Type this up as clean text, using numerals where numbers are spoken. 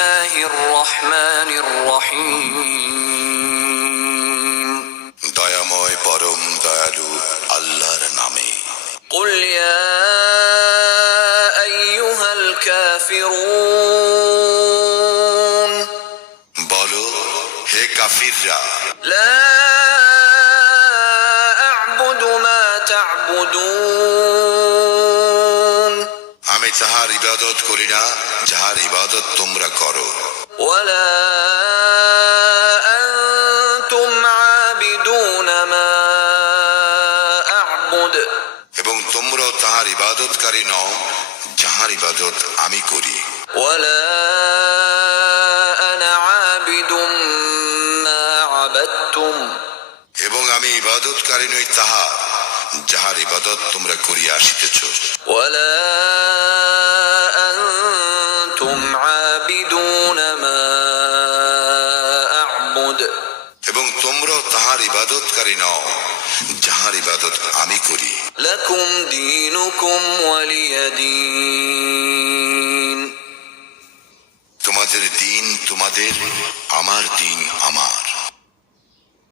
বিসমিল্লাহির রহমানির রহিম। দয়াময় পরম দয়ালু আল্লাহর নামে। কুল ইয়া আইয়ুহাল কাফিরুন, বলো হে কাফিররা, লা আ'বুদু মা তা'বুদুন, আমি তাহার ইবাদত করি না যাহার ইবাদত তোমরা করো। ওয়ালা আনতুম আবিদুনা মা আ'বুদ, এবং তোমরাও তাহার ইবাদতকারী নও যাহার ইবাদত আমি করি। ওয়ালা আনা আবিদুম মা আবাদতুম, এবং আমি ইবাদতকারী নই তাহার যাহার ইবাদত তোমরা করিয়া আসিতেছ। ওয়ালা আনতুম আবিদুনা মা আ'বুদ, এবং তোমরাও তাহার ইবাদতকারী নও যাহার ইবাদত আমি করি। লাকুম দীনুকুম ওয়ালিয়া দীন, তোমাদের দিন তোমাদের, আমার দিন আমার।